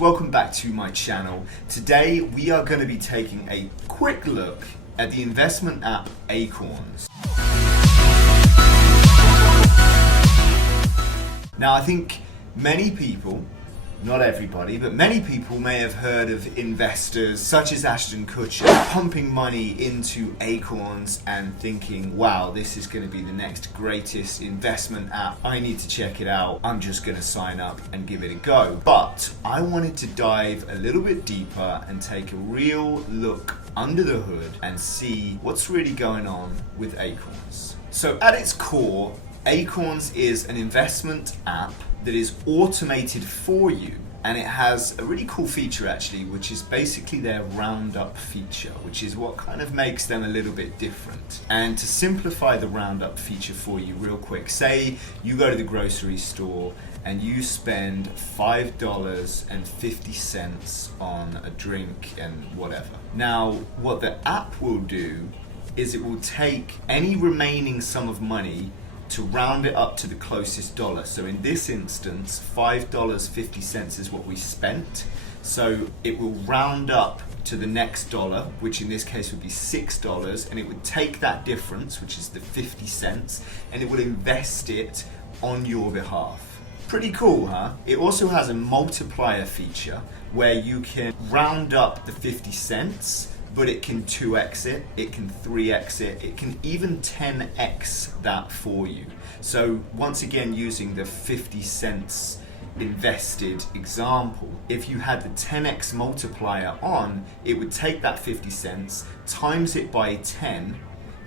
welcome back to my channel. Today we are going to be taking a quick look at the investment app Acorns. Now I think many people, not everybody, but many people may have heard of investors such as Ashton Kutcher pumping money into Acorns and thinking, wow, this is going to be the next greatest investment app. I need to check it out. I'm just going to sign up and give it a go. But I wanted to dive a little bit deeper and take a real look under the hood and see what's really going on with Acorns. So at its core, Acorns is an investment app that is automated for you, and it has a really cool feature actually, which is basically their roundup feature, which is what kind of makes them a little bit different. And to simplify the roundup feature for you real quick, say you go to the grocery store and you spend $5.50 on a drink and whatever. Now what the app will do is it will take any remaining sum of money to round it up to the closest dollar. So in this instance, $5.50 is what we spent. So it will round up to the next dollar, which in this case would be $6, and it would take that difference, which is the 50 cents, and it would invest it on your behalf. Pretty cool, huh? It also has a multiplier feature where you can round up the 50 cents, but it can 2x it, it can 3x it can even 10x that for you. So once again, using the 50 cents invested example, if you had the 10x multiplier on, it would take that 50 cents, times it by 10,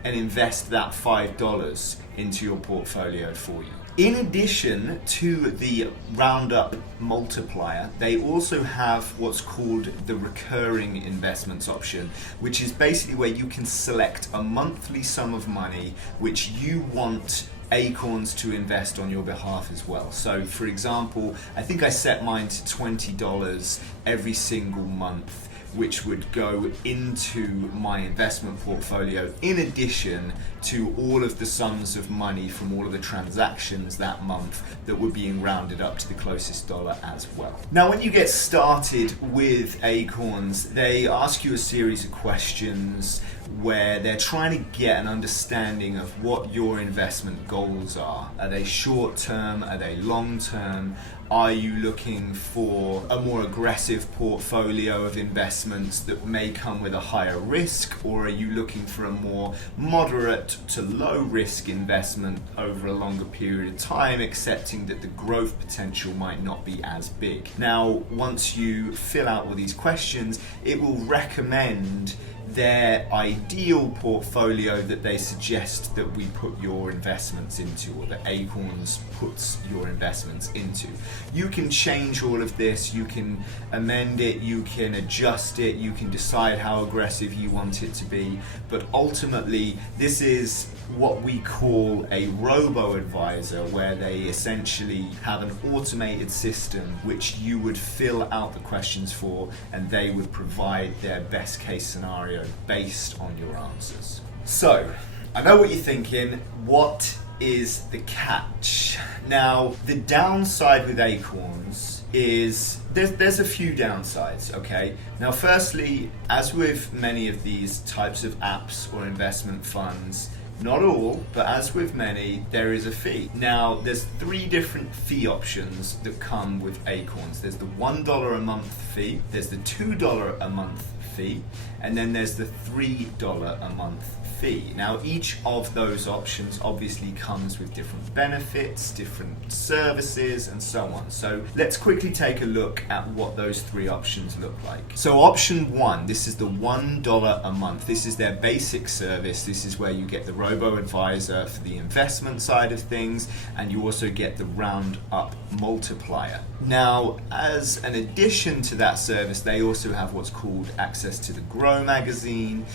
and invest that $5 into your portfolio for you. In addition to the roundup multiplier, they also have what's called the recurring investments option, which is basically where you can select a monthly sum of money which you want Acorns to invest on your behalf as well. So for example, I think I set mine to $20 every single month, which would go into my investment portfolio in addition to all of the sums of money from all of the transactions that month that were being rounded up to the closest dollar as well. Now when you get started with Acorns, they ask you a series of questions where they're trying to get an understanding of what your investment goals are. Are they short term? Are they long term? Are you looking for a more aggressive portfolio of investments that may come with a higher risk, or are you looking for a more moderate to low risk investment over a longer period of time, accepting that the growth potential might not be as big? Now, once you fill out all these questions, it will recommend their ideal portfolio that they suggest that we put your investments into, or that Acorns puts your investments into. You can change all of this, you can amend it, you can adjust it, you can decide how aggressive you want it to be, but ultimately this is what we call a robo-advisor, where they essentially have an automated system which you would fill out the questions for, and they would provide their best case scenario based on your answers. So, I know what you're thinking. What is the catch? Now, the downside with Acorns is there's a few downsides, okay? Now, firstly, as with many of these types of apps or investment funds, not all, but as with many, there is a fee. Now, there's 3 different fee options that come with Acorns. There's the $1 a month fee, there's the $2 a month fee, and then there's the $3 a month fee. Now, each of those options obviously comes with different benefits, different services, and so on. So let's quickly take a look at what those 3 options look like. So option 1, this is the $1 a month. This is their basic service. This is where you get the robo-advisor for the investment side of things, and you also get the round-up multiplier. Now, as an addition to that service, they also have what's called access to the Grow magazine,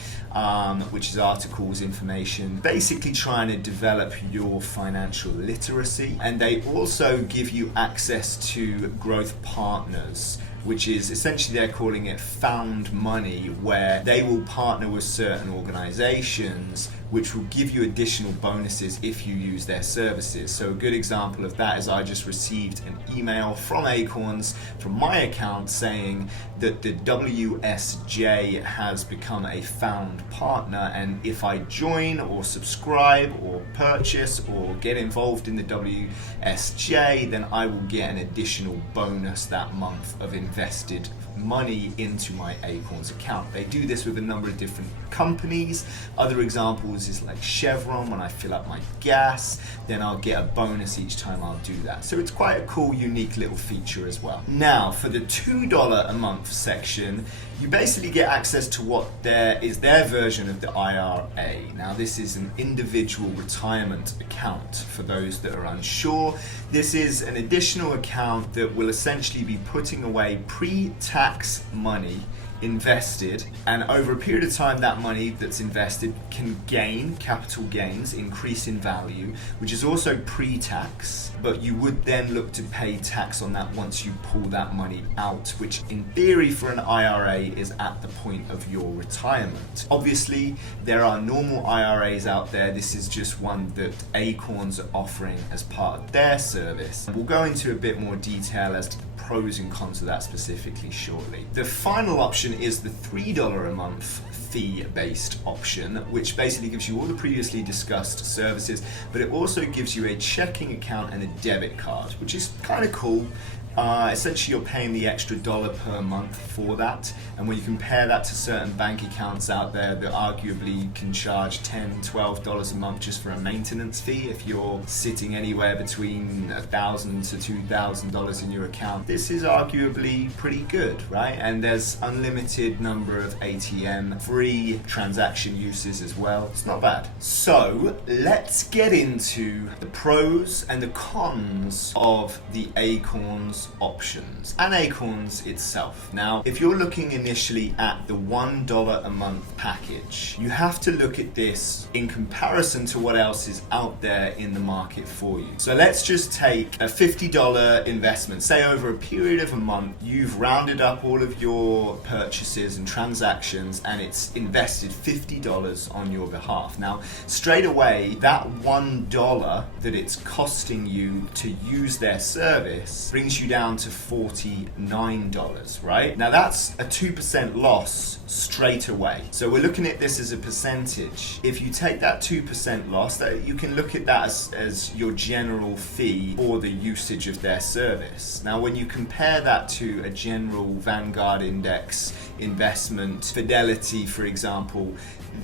which is articles, information, basically trying to develop your financial literacy. And they also give you access to growth partners, which is essentially, they're calling it found money, where they will partner with certain organizations which will give you additional bonuses if you use their services. So a good example of that is I just received an email from Acorns from my account saying that the WSJ has become a found partner, and if I join or subscribe or purchase or get involved in the WSJ, then I will get an additional bonus that month of invested money into my Acorns account. They do this with a number of different companies. Other examples is like Chevron. When I fill up my gas, then I'll get a bonus each time I'll do that. So it's quite a cool, unique little feature as well. Now, for the $2 a month section, you basically get access to what is their version of the IRA. Now, this is an individual retirement account. For those that are unsure, this is an additional account that will essentially be putting away pre-tax money invested, and over a period of time that money that's invested can gain capital gains, increase in value, which is also pre-tax, but you would then look to pay tax on that once you pull that money out, which in theory for an IRA is at the point of your retirement. Obviously there are normal IRAs out there. This is just one that Acorns are offering as part of their service. We'll go into a bit more detail as to the pros and cons of that specifically shortly. The final option is the $3 a month fee-based option, which basically gives you all the previously discussed services, but it also gives you a checking account and a debit card, which is kind of cool. Essentially you're paying the extra $1 per month for that, and when you compare that to certain bank accounts out there that arguably can charge $10, $12 a month just for a maintenance fee, if you're sitting anywhere between $1,000 to $2,000 in your account, this is arguably pretty good, right? And there's unlimited number of ATM free transaction uses as well. It's not bad. So let's get into the pros and the cons of the Acorns options and Acorns itself. Now, if you're looking initially at the $1 a month package, you have to look at this in comparison to what else is out there in the market for you. So let's just take a $50 investment. Say over a period of a month, you've rounded up all of your purchases and transactions and it's invested $50 on your behalf. Now, straight away, that $1 that it's costing you to use their service brings you down to $49, right? Now that's a 2% loss straight away. So we're looking at this as a percentage. If you take that 2% loss, that you can look at that as your general fee for the usage of their service. Now when you compare that to a general Vanguard index investment, Fidelity for example,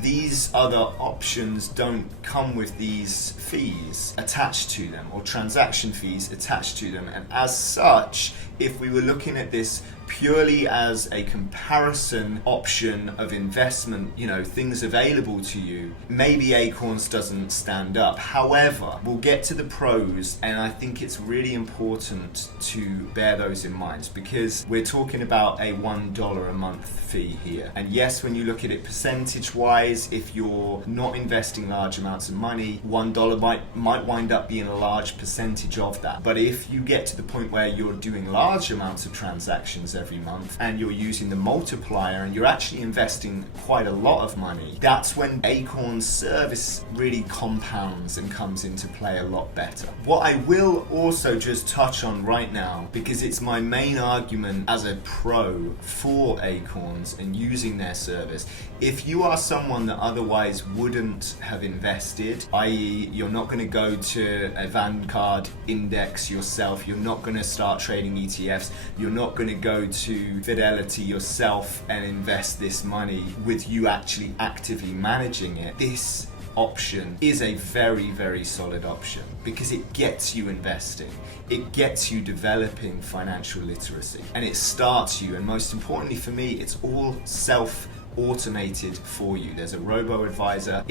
these other options don't come with these fees attached to them or transaction fees attached to them, and as such, if we were looking at this purely as a comparison option of investment, things available to you, maybe Acorns doesn't stand up. However, we'll get to the pros, and I think it's really important to bear those in mind because we're talking about a $1 a month fee here. And yes, when you look at it percentage wise, if you're not investing large amounts of money, $1 might wind up being a large percentage of that. But if you get to the point where you're doing large amounts of transactions every month and you're using the multiplier and you're actually investing quite a lot of money, that's when Acorns service really compounds and comes into play a lot better. What I will also just touch on right now, because it's my main argument as a pro for Acorns and using their service, if you are someone that otherwise wouldn't have invested, i.e. you're not going to go to a Vanguard index yourself, you're not going to start trading ETFs, you're not going to go to Fidelity yourself and invest this money with you actually actively managing it, this option is a very, very solid option because it gets you investing, it gets you developing financial literacy, and it starts you, and most importantly for me, it's all self-automated for you. There's a robo-advisor,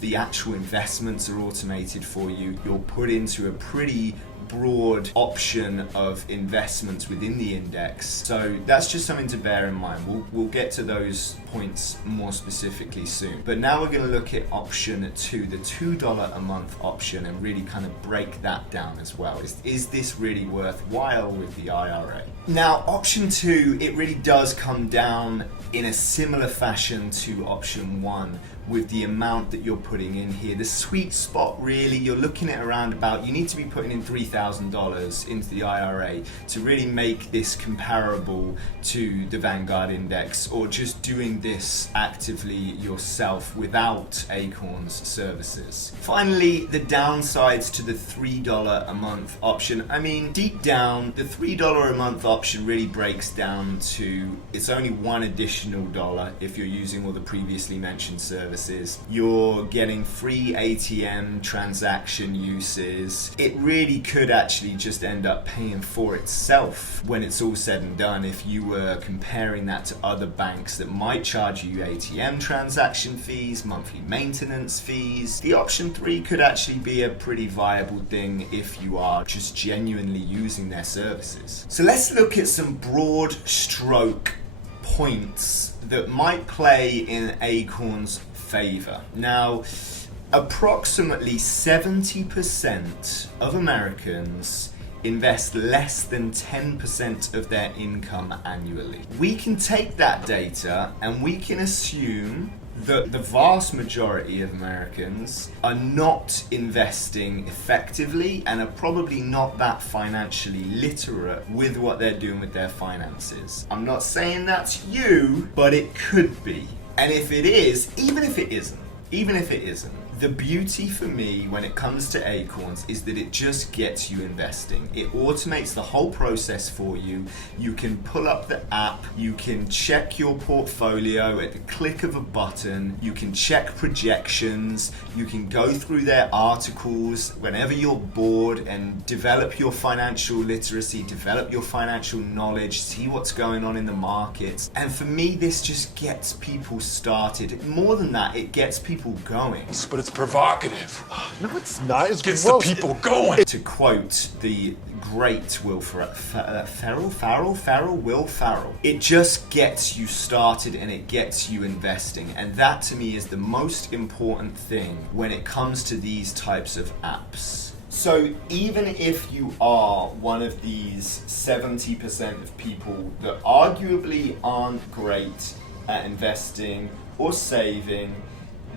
the actual investments are automated for you. You're put into a pretty broad option of investments within the index. So that's just something to bear in mind. We'll get to those points more specifically soon. But now we're going to look at option 2, the $2 a month option, and really kind of break that down as well. Is this really worthwhile with the IRA? Now, option 2, it really does come down in a similar fashion to option 1 with the amount that you're putting in here. The sweet spot, really, you're looking at around about, you need to be putting in $3,000 into the IRA to really make this comparable to the Vanguard index, or just doing this actively yourself without Acorns services. Finally, the downsides to the $3 a month option. I mean, deep down, the $3 a month option really breaks down to, it's only one additional dollar if you're using all the previously mentioned services. You're getting free ATM transaction uses. It really could actually just end up paying for itself when it's all said and done if you were comparing that to other banks that might charge you ATM transaction fees, monthly maintenance fees. The option 3 could actually be a pretty viable thing if you are just genuinely using their services. So let's look at some broad stroke points that might play in Acorns' favor. Now, approximately 70% of Americans invest less than 10% of their income annually. We can take that data and we can assume that the vast majority of Americans are not investing effectively and are probably not that financially literate with what they're doing with their finances. I'm not saying that's you, but it could be. And if it is, even if it isn't, the beauty for me when it comes to Acorns is that it just gets you investing. It automates the whole process for you. You can pull up the app, you can check your portfolio at the click of a button, you can check projections, you can go through their articles whenever you're bored and develop your financial literacy, develop your financial knowledge, see what's going on in the markets. And for me, this just gets people started. More than that, it gets people going. But it's provocative. No, it's not. It gets the people going. To quote the great Will Ferrell, it just gets you started and it gets you investing. And that to me is the most important thing when it comes to these types of apps. So even if you are one of these 70% of people that arguably aren't great at investing or saving,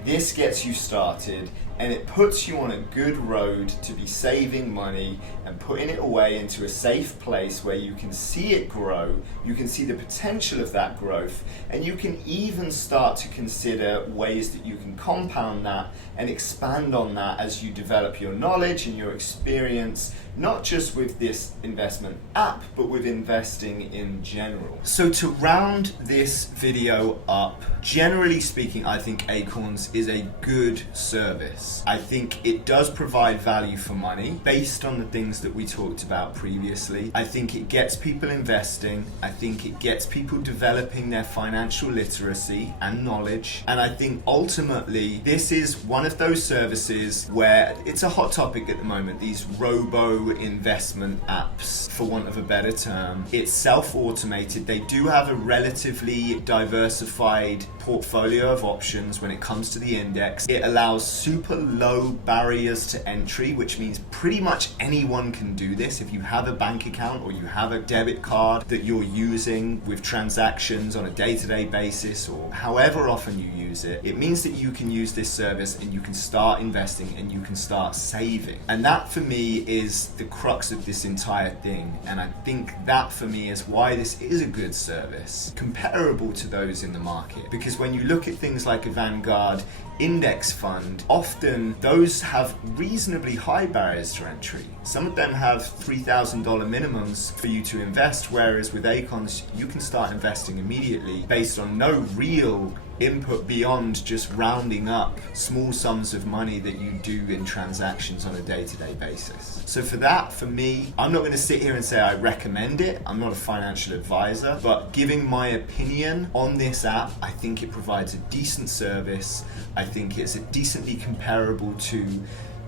this gets you started and it puts you on a good road to be saving money and putting it away into a safe place where you can see it grow, you can see the potential of that growth, and you can even start to consider ways that you can compound that and expand on that as you develop your knowledge and your experience, not just with this investment app, but with investing in general. So to round this video up, generally speaking, I think Acorns is a good service. I think it does provide value for money based on the things that we talked about previously. I think it gets people investing. I think it gets people developing their financial literacy and knowledge. And I think ultimately this is one of those services where it's a hot topic at the moment, these robo investment apps, for want of a better term. It's self-automated. They do have a relatively diversified portfolio of options when it comes to the index. It allows super low barriers to entry, which means pretty much anyone can do this. If you have a bank account or you have a debit card that you're using with transactions on a day-to-day basis or however often you use it, it means that you can use this service and you can start investing and you can start saving. And that for me is the crux of this entire thing. And I think that for me is why this is a good service comparable to those in the market. Because when you look at things like a Vanguard index fund, often those have reasonably high barriers to entry. Some of them have $3,000 minimums for you to invest, whereas with Acorns, you can start investing immediately based on no real input beyond just rounding up small sums of money that you do in transactions on a day-to-day basis. So for that, for me, I'm not going to sit here and say I recommend it. I'm not a financial advisor, but giving my opinion on this app, I think it provides a decent service. I think it's decently comparable to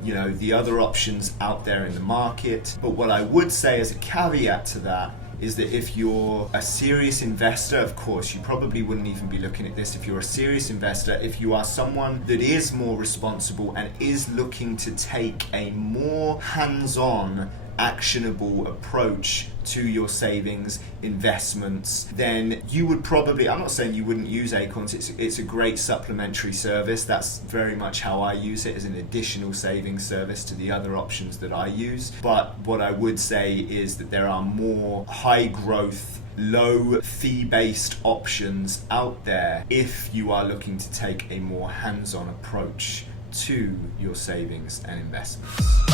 the other options out there in the market. But what I would say as a caveat to that is that if you're a serious investor, of course, you probably wouldn't even be looking at this. If you're a serious investor, if you are someone that is more responsible and is looking to take a more hands-on, actionable approach to your savings investments, then you would probably, I'm not saying you wouldn't use Acorns, it's a great supplementary service. That's very much how I use it, as an additional savings service to the other options that I use. But what I would say is that there are more high growth, low fee-based options out there if you are looking to take a more hands-on approach to your savings and investments.